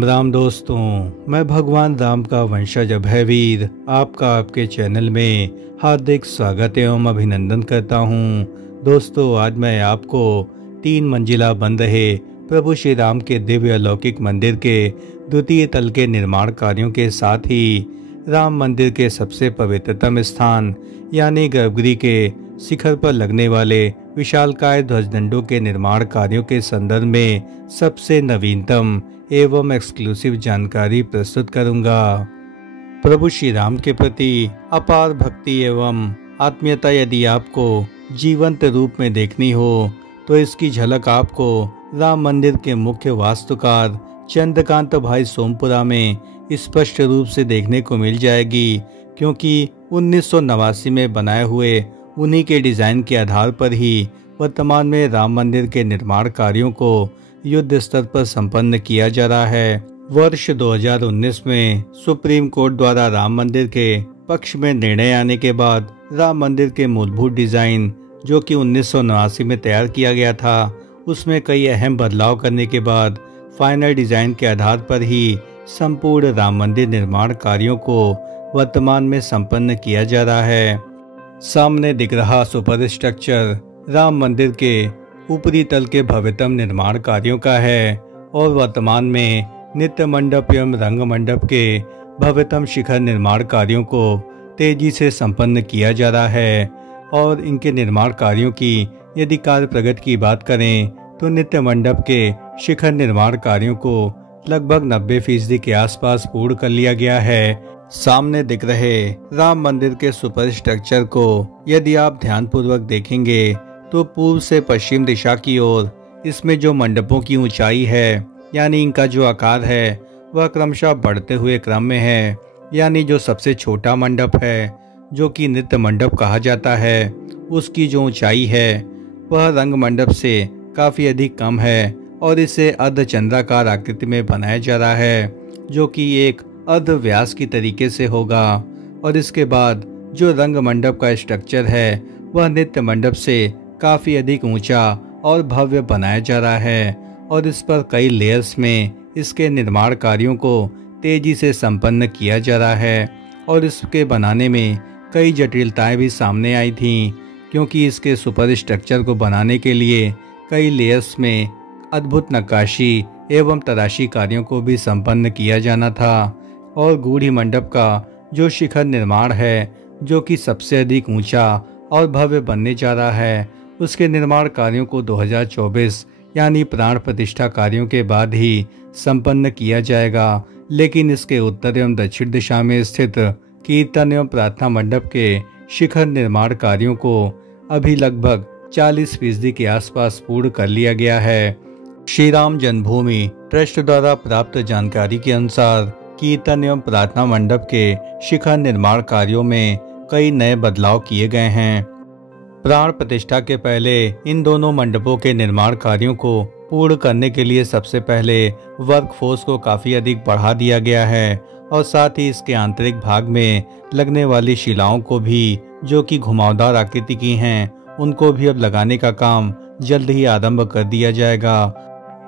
राम राम दोस्तों, मैं भगवान राम का वंशज अभयवीर आपका आपके चैनल में हार्दिक स्वागत एवं अभिनंदन करता हूं। दोस्तों, आज मैं आपको 3 मंजिला बन रहे प्रभु श्री राम के दिव्य अलौकिक मंदिर के द्वितीय तल के निर्माण कार्यों के साथ ही राम मंदिर के सबसे पवित्रतम स्थान यानी गर्भगृह के शिखर पर लगने वाले विशालकाय ध्वजदंडों के निर्माण कार्यों के संदर्भ में सबसे नवीनतम एवं एक्सक्लूसिव जानकारी प्रस्तुत करूंगा। प्रभु श्री राम के प्रति अपार भक्ति एवं आत्मीयता यदि आपको जीवंत रूप में देखनी हो तो इसकी झलक आपको राम मंदिर के मुख्य वास्तुकार चंद्रकांत भाई सोमपुरा में स्पष्ट रूप से देखने को मिल जाएगी, क्योंकि 1989 में बनाए हुए उन्हीं के डिजाइन के आधार पर ही वर्तमान में राम मंदिर के निर्माण कार्यों को युद्ध स्तर पर संपन्न किया जा रहा है। वर्ष 2019 में सुप्रीम कोर्ट द्वारा राम मंदिर के पक्ष में निर्णय आने के बाद राम मंदिर के मूलभूत डिजाइन जो कि 1989 में तैयार किया गया था, उसमें कई अहम बदलाव करने के बाद फाइनल डिजाइन के आधार पर ही संपूर्ण राम मंदिर निर्माण कार्यों को वर्तमान में संपन्न किया जा रहा है। सामने दिख रहा सुपर स्ट्रक्चर राम मंदिर के ऊपरी तल के भव्यतम निर्माण कार्यों का है और वर्तमान में नित्य मंडप एवं रंग मंडप के भव्यतम शिखर निर्माण कार्यों को तेजी से संपन्न किया जा रहा है। और इनके निर्माण कार्यों की यदि कार्य प्रगति की बात करें तो नित्य मंडप के शिखर निर्माण कार्यों को लगभग 90% के आसपास पूर्ण कर लिया गया है। सामने दिख रहे राम मंदिर के सुपर स्ट्रक्चर को यदि आप ध्यानपूर्वक देखेंगे तो पूर्व से पश्चिम दिशा की ओर इसमें जो मंडपों की ऊंचाई है यानी इनका जो आकार है वह क्रमशः बढ़ते हुए क्रम में है। यानी जो सबसे छोटा मंडप है जो कि नित्य मंडप कहा जाता है, उसकी जो ऊंचाई है वह रंग मंडप से काफी अधिक कम है और इसे अर्धचंद्राकार आकृति में बनाया जा रहा है, जो कि एक अर्ध व्यास की तरीके से होगा। और इसके बाद जो रंग मंडप का स्ट्रक्चर है वह नित्य मंडप से काफी अधिक ऊंचा और भव्य बनाया जा रहा है और इस पर कई लेयर्स में इसके निर्माण कार्यों को तेजी से संपन्न किया जा रहा है। और इसके बनाने में कई जटिलताएं भी सामने आई थीं, क्योंकि इसके सुपर स्ट्रक्चर को बनाने के लिए कई लेयर्स में अद्भुत नक्काशी एवं तराशी कार्यों को भी संपन्न किया जाना था। और गूढ़ी मंडप का जो शिखर निर्माण है जो कि सबसे अधिक ऊंचा और भव्य बनने जा रहा है, उसके निर्माण कार्यों को 2024 यानी प्राण प्रतिष्ठा कार्यों के बाद ही संपन्न किया जाएगा। लेकिन इसके उत्तर एवं दक्षिण दिशा में स्थित कीर्तन एवं प्रार्थना मंडप के शिखर निर्माण कार्यों को अभी लगभग 40% के आसपास पूर्ण कर लिया गया है। श्री राम जन्मभूमि ट्रस्ट द्वारा प्राप्त जानकारी के अनुसार कीर्तन एवं प्रार्थना मंडप के शिखर निर्माण कार्यों में कई नए बदलाव किए गए हैं। प्राण प्रतिष्ठा के पहले इन दोनों मंडपों के निर्माण कार्यों को पूर्ण करने के लिए सबसे पहले वर्कफोर्स को काफी अधिक बढ़ा दिया गया है और साथ ही इसके आंतरिक भाग में लगने वाली शिलाओं को भी, जो कि घुमावदार आकृति की हैं, उनको भी अब लगाने का काम जल्द ही आरंभ कर दिया जाएगा।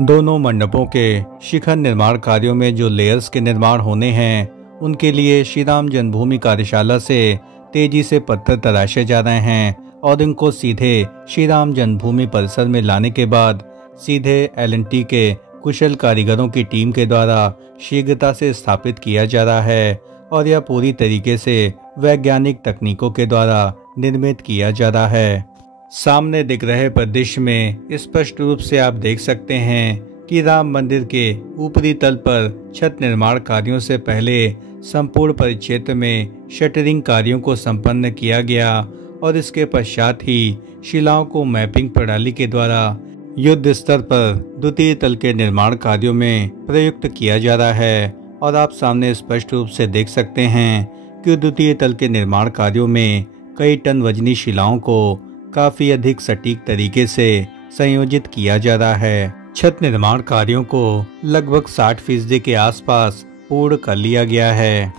दोनों मंडपों के शिखर निर्माण कार्यों में जो लेयर्स के निर्माण होने हैं उनके लिए श्री राम जन्मभूमि कार्यशाला से तेजी से पत्थर तराशे जा रहे हैं और इनको सीधे श्री राम जन्मभूमि परिसर में लाने के बाद सीधे L&T के कुशल कारीगरों की टीम के द्वारा शीघ्रता से स्थापित किया जा रहा है और यह पूरी तरीके से वैज्ञानिक तकनीकों के द्वारा निर्मित किया जा रहा है। सामने दिख रहे परिदृश्य में स्पष्ट रूप से आप देख सकते हैं कि राम मंदिर के ऊपरी तल पर छत निर्माण कार्यों से पहले संपूर्ण परिक्षेत्र में शटरिंग कार्यों को संपन्न किया गया और इसके पश्चात ही शिलाओं को मैपिंग प्रणाली के द्वारा युद्ध स्तर पर द्वितीय तल के निर्माण कार्यों में प्रयुक्त किया जा रहा है। और आप सामने स्पष्ट रूप से देख सकते हैं कि द्वितीय तल के निर्माण कार्यों में कई टन वजनी शिलाओं को काफी अधिक सटीक तरीके से संयोजित किया जा रहा है। छत निर्माण कार्यों को लगभग 60% के आसपास पूर्ण कर लिया गया है।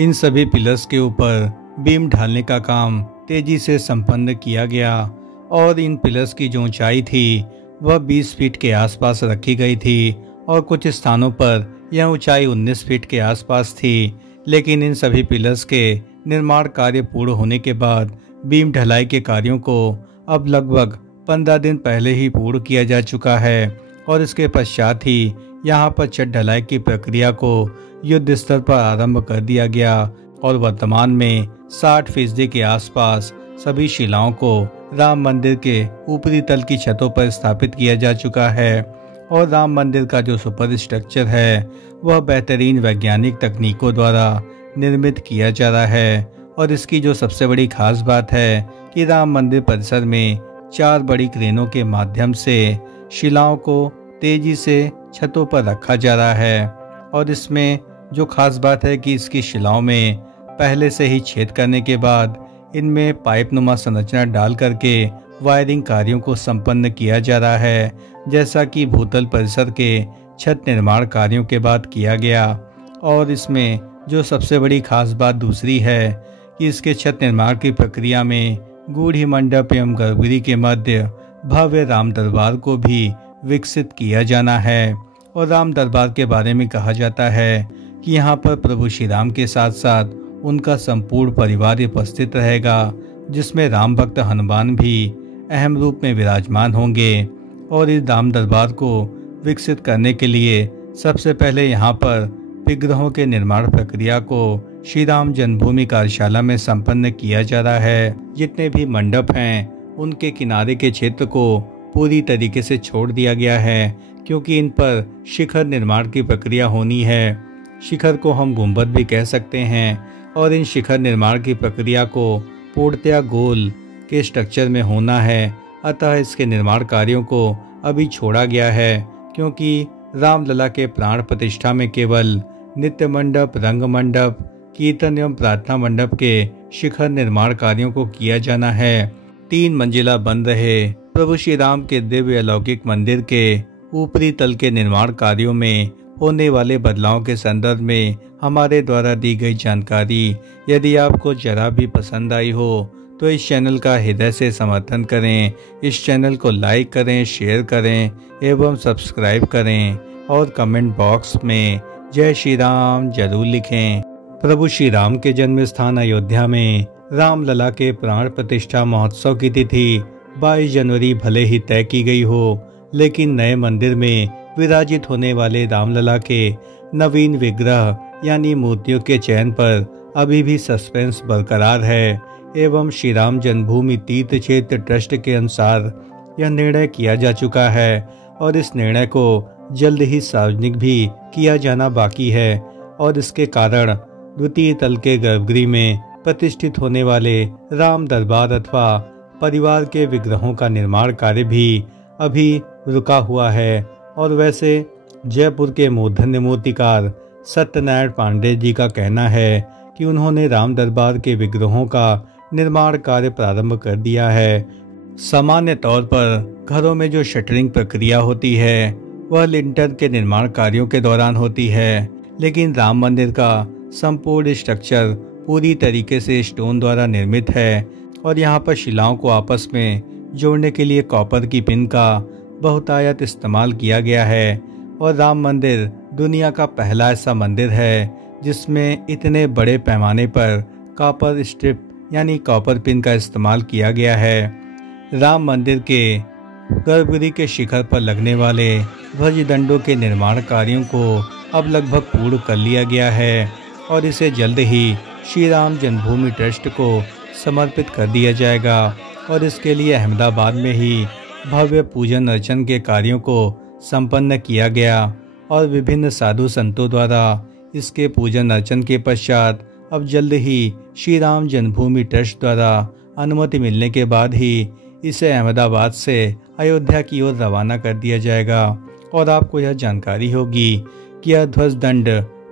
इन सभी पिलर्स के ऊपर बीम ढालने का काम तेजी से संपन्न किया गया और इन पिलर्स की जो ऊंचाई थी वह 20 फीट के आसपास रखी गई थी और कुछ स्थानों पर यह ऊंचाई 19 फीट के आसपास थी, लेकिन इन सभी पिलर्स के निर्माण कार्य पूर्ण होने के बाद बीम ढलाई के कार्यों को अब लगभग 15 दिन पहले ही पूर्ण किया जा चुका है और इसके पश्चात ही यहाँ पर छत ढलाई की प्रक्रिया को युद्ध स्तर पर आरंभ कर दिया गया और वर्तमान में 60% के आसपास सभी शिलाओं को राम मंदिर के ऊपरी तल की छतों पर स्थापित किया जा चुका है और राम मंदिर का जो सुपर स्ट्रक्चर है वह बेहतरीन वैज्ञानिक तकनीकों द्वारा निर्मित किया जा रहा है। और इसकी जो सबसे बड़ी खास बात है कि राम मंदिर परिसर में 4 बड़ी क्रेनों के माध्यम से शिलाओं को तेजी से छतों पर रखा जा रहा है। और इसमें जो खास बात है कि इसकी शिलाओं में पहले से ही छेद करने के बाद इनमें पाइप नुमा संरचना डाल करके वायरिंग कार्यों को संपन्न किया जा रहा है, जैसा कि भूतल परिसर के छत निर्माण कार्यों के बाद किया गया। और इसमें जो सबसे बड़ी खास बात दूसरी है कि इसके छत निर्माण की प्रक्रिया में गूढ़ी मंडप एवं गर्भगृह के मध्य भव्य राम दरबार को भी विकसित किया जाना है। और राम दरबार के बारे में कहा जाता है कि यहाँ पर प्रभु श्री राम के साथ साथ उनका संपूर्ण परिवार उपस्थित रहेगा, जिसमें राम भक्त हनुमान भी अहम रूप में विराजमान होंगे। और इस राम दरबार को विकसित करने के लिए सबसे पहले यहाँ पर विग्रहों के निर्माण प्रक्रिया को श्री राम जन्मभूमि कार्यशाला में संपन्न किया जा रहा है। जितने भी मंडप हैं उनके किनारे के क्षेत्र को पूरी तरीके से छोड़ दिया गया है, क्योंकि इन पर शिखर निर्माण की प्रक्रिया होनी है। शिखर को हम गुंबद भी कह सकते हैं और इन शिखर निर्माण की प्रक्रिया को पूर्णतया गोल के स्ट्रक्चर में होना है। अतः इसके निर्माण कार्यों को अभी छोड़ा गया है, क्योंकि रामलला के प्राण प्रतिष्ठा में केवल नित्य मंडप, रंग मंडप, कीर्तन एवं प्रार्थना मंडप के शिखर निर्माण कार्यों को किया जाना है। 3 मंजिला बन रहे प्रभु श्री राम के दिव्य अलौकिक मंदिर के ऊपरी तल के निर्माण कार्यों में होने वाले बदलाव के संदर्भ में हमारे द्वारा दी गई जानकारी यदि आपको जरा भी पसंद आई हो तो इस चैनल का हृदय से समर्थन करें। इस चैनल को लाइक करें, शेयर करें एवं सब्सक्राइब करें और कमेंट बॉक्स में जय श्री राम जरूर लिखें। प्रभु श्री राम के जन्म स्थान अयोध्या में रामलला के प्राण प्रतिष्ठा महोत्सव की तिथि 22 जनवरी भले ही तय की गई हो, लेकिन नए मंदिर में विराजित होने वाले रामलला के नवीन विग्रह यानी मूर्तियों के चयन पर अभी भी सस्पेंस बरकरार है एवं श्री राम जन्मभूमि तीर्थ क्षेत्र ट्रस्ट के अनुसार यह निर्णय किया जा चुका है और इस निर्णय को जल्द ही सार्वजनिक भी किया जाना बाकी है। और इसके कारण द्वितीय तल के गर्भगृह में प्रतिष्ठित होने वाले राम दरबार अथवा परिवार के विग्रहों का निर्माण कार्य भी अभी रुका हुआ है। और वैसे जयपुर के मूर्धन्य मूर्तिकार सत्यनारायण पांडे जी का कहना है कि उन्होंने राम दरबार के विग्रहों का निर्माण कार्य प्रारंभ कर दिया है। सामान्य तौर पर घरों में जो शटरिंग प्रक्रिया होती है वह लिंटर के निर्माण कार्यों के दौरान होती है, लेकिन राम मंदिर का संपूर्ण स्ट्रक्चर पूरी तरीके से स्टोन द्वारा निर्मित है और यहाँ पर शिलाओं को आपस में जोड़ने के लिए कॉपर की पिन का बहुतायत इस्तेमाल किया गया है। और राम मंदिर दुनिया का पहला ऐसा मंदिर है जिसमें इतने बड़े पैमाने पर कॉपर स्ट्रिप यानी कॉपर पिन का इस्तेमाल किया गया है। राम मंदिर के गर्भगृह के शिखर पर लगने वाले ध्वज दंडों के निर्माण कार्यों को अब लगभग पूर्ण कर लिया गया है और इसे जल्द ही श्री राम जन्मभूमि ट्रस्ट को समर्पित कर दिया जाएगा। और इसके लिए अहमदाबाद में ही भव्य पूजन अर्चन के कार्यों को संपन्न किया गया और विभिन्न साधु संतों द्वारा इसके पूजन अर्चन के पश्चात अब जल्द ही श्री राम जन्मभूमि ट्रस्ट द्वारा अनुमति मिलने के बाद ही इसे अहमदाबाद से अयोध्या की ओर रवाना कर दिया जाएगा। और आपको यह जानकारी होगी कि यह ध्वज दंड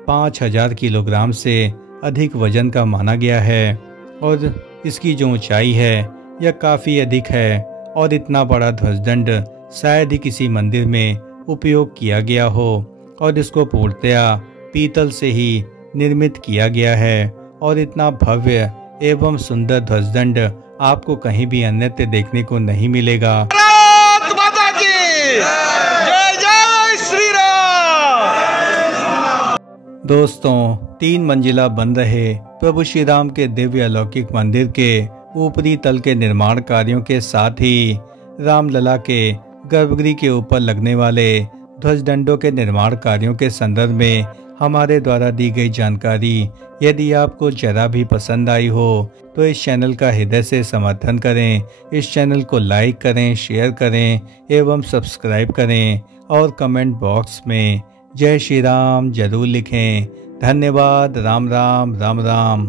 5000 किलोग्राम से अधिक वजन का माना गया है और इसकी जो ऊंचाई है यह काफ़ी अधिक है और इतना बड़ा ध्वजदंड शायद ही किसी मंदिर में उपयोग किया गया हो और इसको पूर्णतया पीतल से ही निर्मित किया गया है। और इतना भव्य एवं सुंदर ध्वजदंड आपको कहीं भी अन्यत्र देखने को नहीं मिलेगा। जय जय श्री राम। दोस्तों, 3 मंजिला बन रहे प्रभु श्री राम के दिव्य अलौकिक मंदिर के ऊपरी तल के निर्माण कार्यों के साथ ही रामलला के गर्भगृह के ऊपर लगने वाले ध्वजदंडों के निर्माण कार्यों के संदर्भ में हमारे द्वारा दी गई जानकारी यदि आपको जरा भी पसंद आई हो तो इस चैनल का हृदय से समर्थन करें। इस चैनल को लाइक करें, शेयर करें एवं सब्सक्राइब करें और कमेंट बॉक्स में जय श्री राम जरूर लिखें। धन्यवाद। राम राम राम राम।